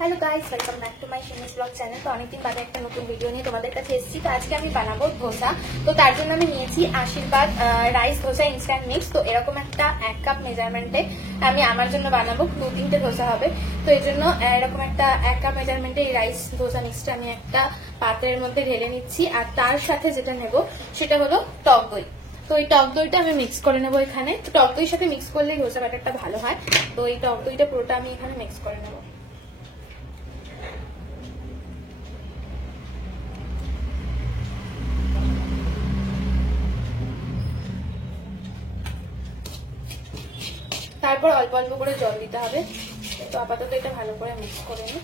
Hello guys, welcome back to my Shimis blog channel. तो অনেকদিন বাদে একটা নতুন ভিডিও নিয়ে তোমাদের কাছে এসেছি। তো আজকে আমি বানাবো ধোসা। তো তার জন্য আমি নিয়েছি আশীর্বাদ রাইস ধোসা ইনস্ট্যান্ট মিক্স। তো এরকম একটা 1 কাপ মেজারমেন্টে আমি আমার জন্য বানাবো, 2-3টে ধোসা হবে। তো এই জন্য এরকম একটা 1 কাপ মেজারমেন্টে এই রাইস ধোসা মিক্সটা আমি একটা পাত্রের মধ্যে ঢেলে নিচ্ছি। আর তার সাথে যেটা নেব সেটা হলো টক দই। তো এই টক দইটা আমি মিক্স করে নেবো এখানে। তো টক দইয়ের সাথে মিক্স করলেই ধোসা ব্যাটারটা ভালো হয়। তো এই টক দইটা পুরোটা আমি এখানে মিক্স করে নেবো। তারপর অল্প অল্প করে জল দিতে হবে। তো আপাতত এটা ভালো করে মিক্স করে নিই।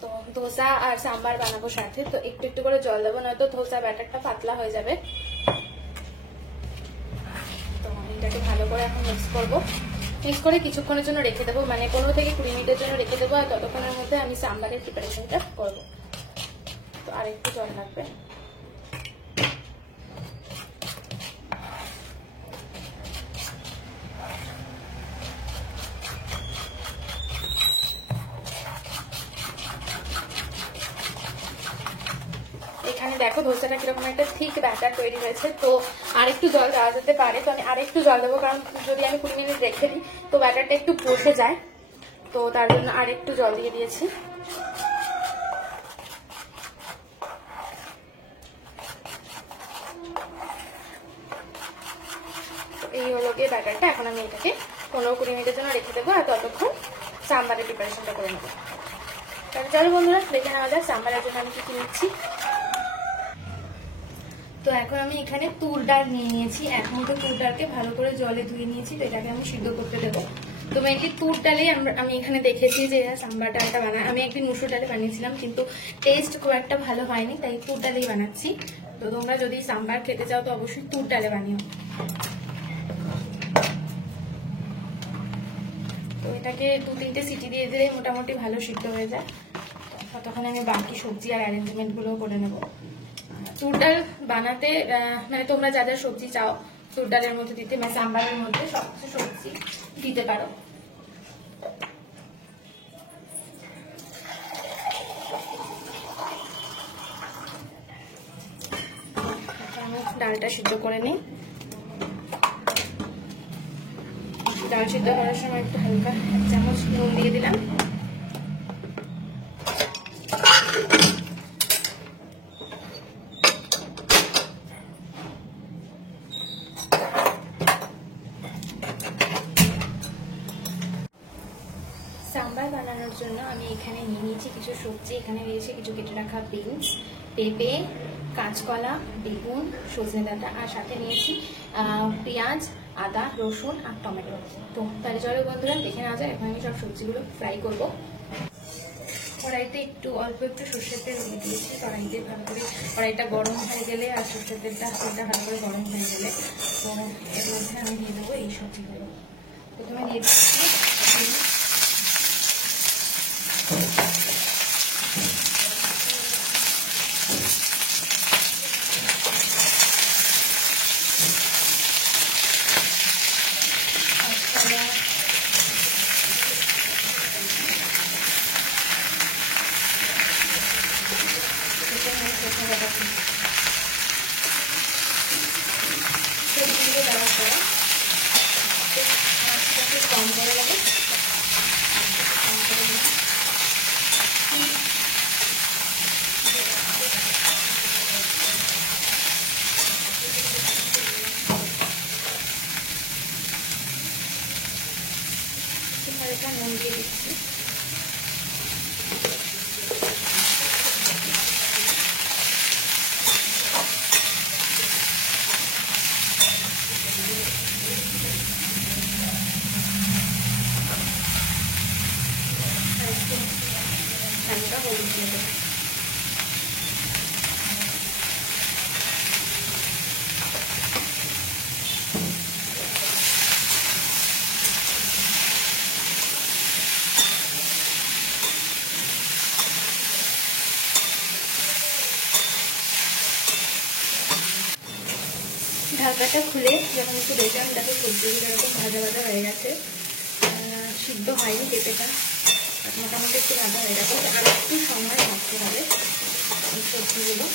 তো ধোসা আর সাম্বার বানাবো সাথে, তো একটু একটু করে জল দেবো, নয়তো ধোসা ব্যাটারটা পাতলা হয়ে যাবে। তো এটাকে ভালো করে এখন মিক্স করবো। মিক্স করে কিছুক্ষণের জন্য রেখে দেবো, মানে 15 থেকে 20 মিনিটের জন্য রেখে দেবো। আর ততক্ষণের মধ্যে আমি সাম্বারের প্রিপারেশনটা করবো। তো আর একটু জল লাগবে। এখানে দেখো ধোসাটা কিরকম একটা থিক ব্যাটার তৈরি হয়েছে। তো আরেকটু জল দেওয়া যেতে পারে। তো আমি আরেকটু জল দেবো, কারণ যদি আমি 20 মিনিট রেখে দিই তো ব্যাটারটা একটু বসে যায়। তো তার জন্য আরেকটু জল দিয়ে দিয়েছি। এই হলো গিয়ে ব্যাটারটা। এখন আমি এটাকে 15-20 মিনিটের জন্য রেখে দেবো। আর ততক্ষণ সাম্বারের প্রিপারেশনটা করে নেবো। তাহলে চলো বন্ধুরা, দেখে নেওয়া যাক সাম্বারের জন্য আমি কি নিচ্ছি। তো এখন আমি এখানে তুর ডাল নিয়ে নিয়েছি। এখন তো তুর ডালকে ভালো করে জলে ধুয়ে নিয়েছি। তো এটাকে আমি সিদ্ধ করতে দেবো। তো মেনলি তুর ডালেই আমি এখানে দেখেছি যে সাম্বার ডালটা বানায়। আমি একদিন মুসুর ডালে বানিয়েছিলাম, কিন্তু টেস্ট খুব একটা ভালো হয়নি, তাই তুর ডালেই বানাচ্ছি। তো তোমরা যদি সাম্বার খেতে চাও তো অবশ্যই তুর ডালে বানিও। তো এটাকে 2-3টে সিটি দিয়ে দিলে মোটামুটি ভালো সিদ্ধ হয়ে যায়। ততক্ষণ আমি বাকি সবজি আর অ্যারেঞ্জমেন্ট গুলো করে নেবো। তুর ডাল বানাতে মানে তোমরা যা যা সবজি চাও তুর ডালের মধ্যে দিতে, মানে সাম্বারের মধ্যে সবকিছু সবজি দিতে পারো। আমি ডালটা সিদ্ধ করে নিই। ডাল সিদ্ধ করার সময় একটু হালকা 1 চামচ নুন দিয়ে দিলাম। সাম্বার বানানোর জন্য আমি এখানে নিয়ে নিয়েছি কিছু সবজি। এখানে রয়েছে কিছু কেটে রাখা বিনস, পেঁপে, কাঁচকলা, বেগুন, সজনে ডাঁটা, আর সাথে নিয়েছি পেঁয়াজ, আদা, রসুন আর টমেটো। তো তাহলে চলো বন্ধুরা দেখে নেওয়া যায়। এখন আমি সব সবজিগুলো ফ্রাই করবো। কড়াইতে অল্প একটু সর্ষের তেল দিয়ে দিয়েছি। কড়াইতে ভালো করে কড়াইটা গরম হয়ে গেলে আর সর্ষের তেলটা ভালো করে গরম হয়ে গেলে তো এর মধ্যে আমি দিয়ে দেবো এই সবজিগুলো। প্রথমে দিয়ে দিচ্ছি সবজিগুলো দেওয়ার পরে মাছটাকে কম করে নেবো। হালকা নুন দিয়ে দিচ্ছি। ঢাকাটা খুলে যখন একটু দেখলাম, দেখো সবজিগুলো এরকম ভাজা ভাজা হয়ে গেছে, সিদ্ধ হয়নি পেঁপেটা, মোটামুটি একটু ভাজা হয়ে গেছে। আর একটু সময় ভাজতে হবে এই সবজিগুলো।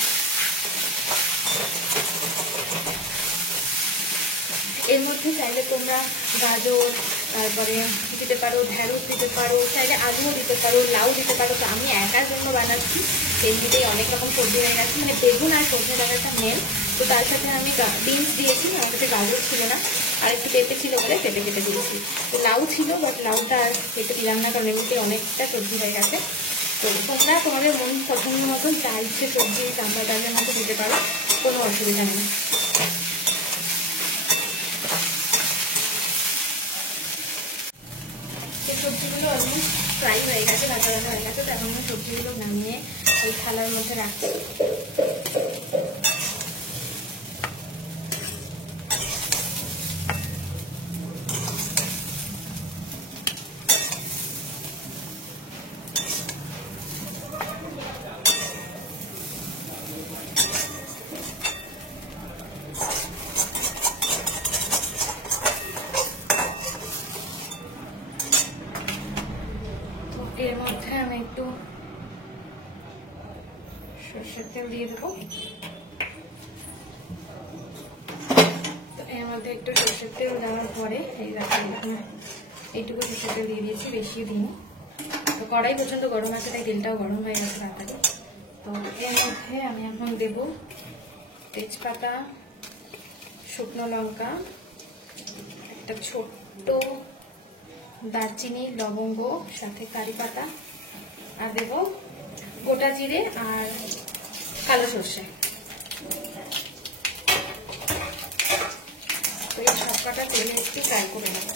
এর মধ্যে চাইলে তোমরা গাজর, তারপরে দিতে পারো ঢেঁড়স দিতে পারো, চাইলে আলুও দিতে পারো, লাউ দিতে পারো। তো আমি একার জন্য বানাচ্ছি, এমনিতেই অনেক রকম সবজি হয়ে গেছে, মানে বেগুন আর সবজি দেওয়াটা মেন। তো তার সাথে আমি বিনস দিয়েছি, আমার কাছে গাজর ছিল না, আর একটু পেঁপে ছিল বলে পেঁপে কেটে দিয়েছি। তো লাউ ছিল, বাট লাউটা আর কেটে দিলাম না, কারণ এমনিতেই অনেকটা সবজি হয়ে গেছে। তো তোমরা তোমাদের মন পছন্দ মতন যা ইচ্ছে সবজি চামড়া ডালের মতো দিতে পারো, কোনো অসুবিধা নেই। এই সবজিগুলো অলমোস্ট ফ্রাই হয়ে গেছে, ভাজা ভাজা হয়ে গেছে। তো এখন আমি সবজিগুলো নামিয়ে ওই থালার মধ্যে রাখছি। এর মধ্যে আমি একটু সরষের তেল দিয়ে দেবো। তো এর মধ্যে একটু সরষের তেল দেওয়ার পরে এই দেখো এইটুকু সরষের তেল দিয়ে দিয়েছি, বেশি দিই। তো কড়াই পর্যন্ত গরম আছে, তাই তেলটাও গরম হয়ে গেছে তাড়াতাড়ি। তো এর মধ্যে আমি এখন দেবো তেজপাতা, শুকনো লঙ্কা, একটা ছোট্ট দারচিনি, লবঙ্গ, সাথে কারি পাতা, আর দেব গোটা জিরে আর কালো সর্ষে। তো এই সব কটা তেলে একটু ফ্রাই করে নেব।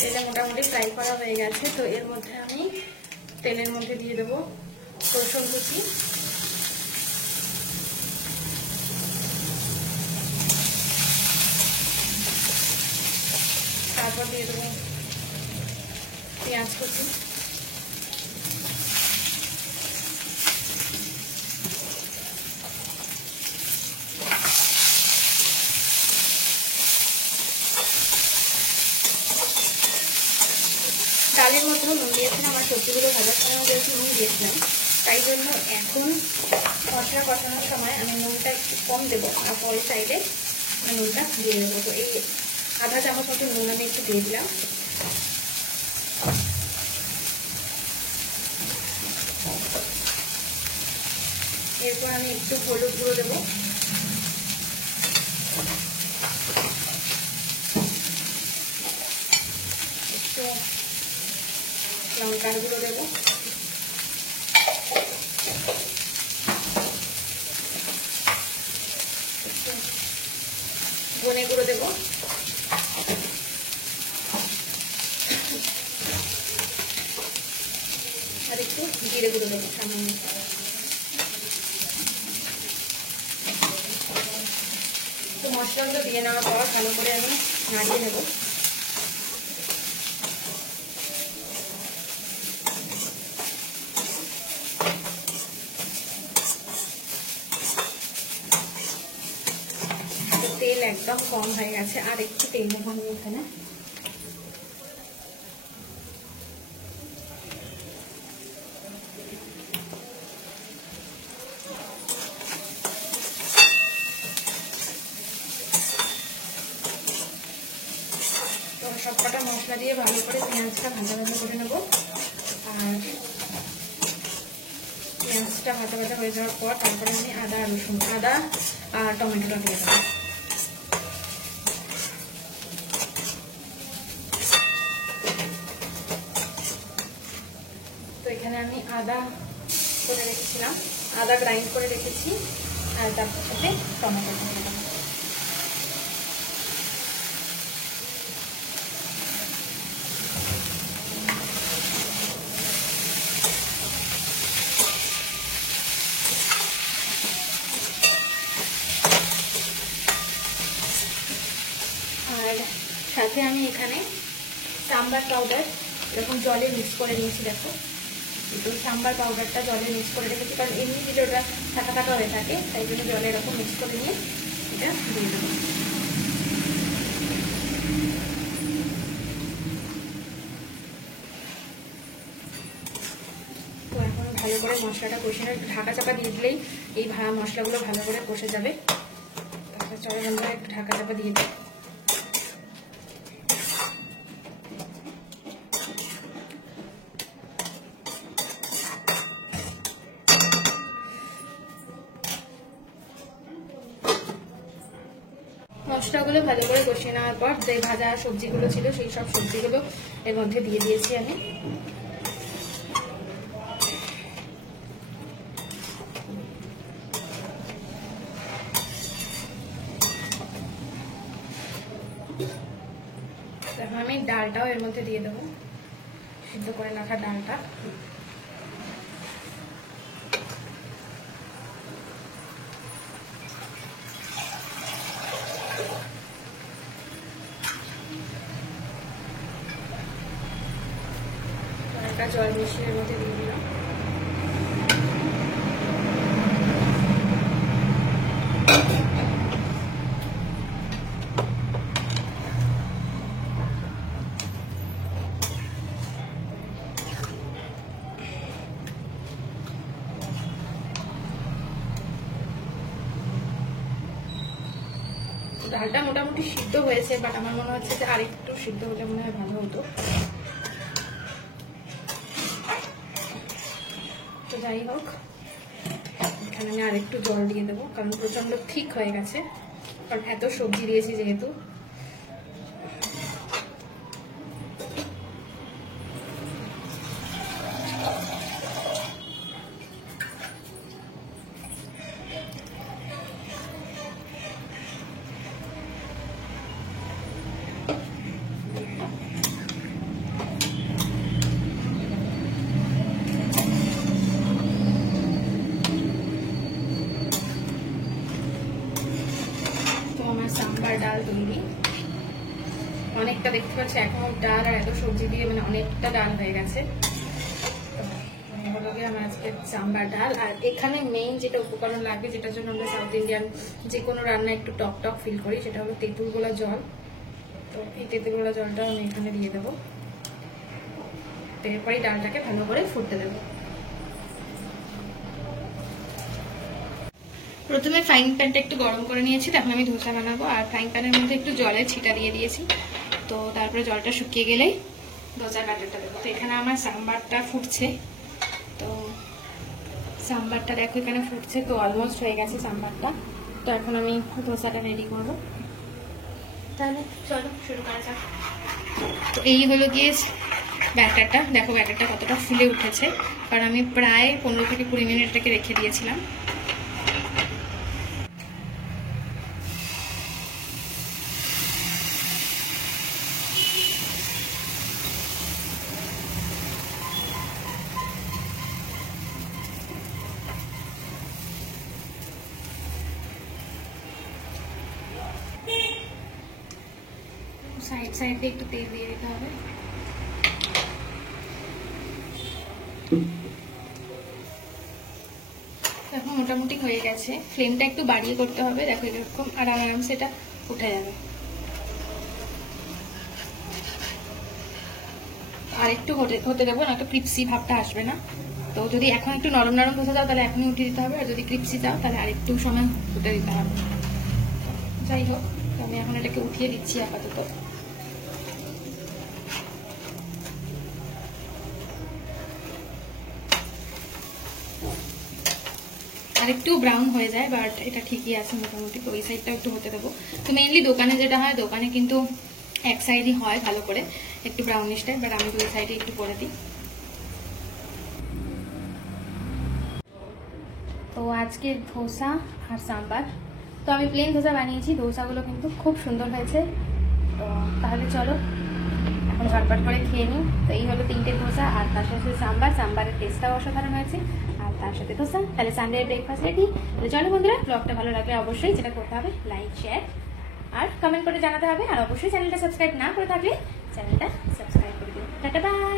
তেলে মোটামুটি ফ্রাই করা হয়ে গেছে। তো এর মধ্যে আমি তেলের মধ্যে দিয়ে দেবো রসুন কুচি, তারপর দিয়ে দেবো পেঁয়াজ কুচি, ডালের মধ্যেও নুন দিয়েছিলাম, আমার সবজিগুলো ভাজার সময় যেহেতু নুন দিয়েছিলাম, তাই জন্য এখন মশলা কষানোর সময় আমি নুনটা একটু কম দেবো, আর পরে চাইলে নুনটা দিয়ে দেবো। তো এই আধা চামচ মতো নুন আমি একটু দিয়ে দিলাম। এরপর আমি একটু হলুদ গুঁড়ো দেবো, একটু লঙ্কার গুঁড়ো দেবো, একটু ধনে গুঁড়ো দেবো, আর একটু জিরে গুঁড়ো দেবো সামান্য। তো মশলাগুলো দিয়ে নেওয়ার পর ভালো করে আমি নাড়িয়ে নেবো। তেল একদম কম হয়ে গেছে, আর একটু তেল দেবো আমি এখানে। সবকটা মশলা দিয়ে ভালো করে পেঁয়াজটা ভাজা ভাজা করে নেবো। আর পেঁয়াজটা ভাজা ভাজা হয়ে যাওয়ার পর তারপরে আমি আদা আর টমেটোটা দিয়ে দেবো। তো এখানে আমি আদা করে রেখেছিলাম, আদা গ্রাইন্ড করে রেখেছি, আর তার সাথে টমেটোটা দিয়ে দেবো। আর সাথে আমি এখানে সাম্বার পাউডার এরকম জলে মিক্স করে নিয়েছি। দেখো একটু সাম্বার পাউডারটা জলে মিক্স করে রেখেছি, কারণ এমনি দিলে ওটা থাকা থাকা হয়ে থাকে, তাই জন্য জলে এরকম মিক্স করে নিয়ে এটা দিয়ে দেবো। তো এখন ভালো করে মশলাটা কষে একটু ঢাকা চাপা দিয়ে দিলেই এই মশলাগুলো ভালো করে কষে যাবে। তারপর চলো বন্ধুরা একটু ঢাকা চাপা দিয়ে দিই। মশলাগুলো ভালো করে কষিয়ে নেওয়ার পর যে ভাজা সবজিগুলো ছিল সেই সব সবজিগুলো এর মধ্যে দিয়ে দিয়েছি আমি। এখন আমি ডালটাও এর মধ্যে দিয়ে দেবো, সিদ্ধ করে রাখা ডালটা। জল মিশিয়ে এর মধ্যে দিয়ে দিলাম। ডালটা মোটামুটি সিদ্ধ হয়েছে, বাট আমার মনে হচ্ছে যে আরেকটু সিদ্ধ হলে মনে হয় ভালো হতো। তো যাই হোক, এখানে আমি আরেকটু জল দিয়ে দেবো, কারণ প্রচন্ড ঠিক হয়ে গেছে, কারণ এত সবজি দিয়েছি যেহেতু। সাম্বার ডাল তৈরি, অনেকটা দেখতে পাচ্ছি এখন ডাল আর এত সবজি দিয়ে মানে অনেকটা ডাল হয়ে গেছে। হলো গিয়ে আমার আজকে সাম্বার ডাল। আর এখানে মেইন যেটা উপকরণ লাগবে, যেটার জন্য আমরা সাউথ ইন্ডিয়ান যে কোনো রান্না একটু টক টক ফিল করি, সেটা হলো তেঁতুল গোলা জল। তো এই তেঁতুল গোলা জলটাও আমি এখানে দিয়ে দেবো, এরপরেই ডালটাকে ভালো করে ফুটতে দেবো। প্রথমে ফ্রাইং প্যানটা একটু গরম করে নিয়েছি, তখন আমি ধোসা বানাবো। আর ফ্রাইং প্যানের মধ্যে একটু জলের ছিটা দিয়ে দিয়েছি, তো তারপরে জলটা শুকিয়ে গেলেই ধোসার ব্যাটারটা দেবো। তো এখানে আমার সাম্বারটা ফুটছে, তো সাম্বারটা দেখো এখানে ফুটছে, তো অলমোস্ট হয়ে গেছে সাম্বারটা। তো এখন আমি ধোসাটা রেডি করবো, তাহলে চলো শুরু করা যাক। তো এই হলো গিয়ে ব্যাটারটা, দেখো ব্যাটারটা কতটা ফুলে উঠেছে, কারণ আমি প্রায় 15 থেকে 20 মিনিট এটাকে রেখে দিয়েছিলাম। সাইড সাইডে একটু তেল দিয়ে দিতে হবে। এখন মোটামুটি হয়ে গেছে, ফ্লেমটা একটু বাড়িয়ে করতে হবে, দেখো এরকম, আর আরামসে এটা উঠে যাবে। আর একটু হতে দেবো, না তো ক্রিপসি ভাবটা আসবে না। তো যদি এখন একটু নরম নরম ধোসা দাও তাহলে এখনই উঠিয়ে দিতে হবে, আর যদি ক্রিপসি দাও তাহলে আরেকটু সময় উঠে দিতে হবে। যাই হোক, আমি এখন এটাকে উঠিয়ে দিচ্ছি আপাতত। আর একটু ব্রাউন হয়ে যায়, বাট এটা ঠিকই আছে মোটামুটি। তো এই সাইডটা একটু হতে দেবো। তো মেইনলি দোকানে যেটা হয়, দোকানে কিন্তু এক সাইডই হয় ভালো করে একটু ব্রাউনিশ টাইপ, বাট আমি দুই সাইডে একটু করে দিই। তো আজকে ধোসা আর সাম্বার, তো আমি প্লেন ধোসা বানিয়েছি, ধোসাগুলো কিন্তু খুব সুন্দর হয়েছে। তো তাহলে চলো এখন ঝটপট করে খেয়ে নিই। তো এই হলো 3টে ধোসা, আর তার সাথে সাম্বারের টেস্টটাও অসাধারণ হয়েছে, আর তার সাথে ধোসা। তাহলে সানডে ব্রেকফাস্ট রেডি। তাহলে চলো বন্ধুরা, ব্লগটা ভালো লাগলে অবশ্যই যেটা করতে হবে লাইক শেয়ার আর কমেন্ট করে জানাতে হবে। আর অবশ্যই চ্যানেলটা সাবস্ক্রাইব না করে থাকলে চ্যানেলটা সাবস্ক্রাইব করে দিও। Tata bye.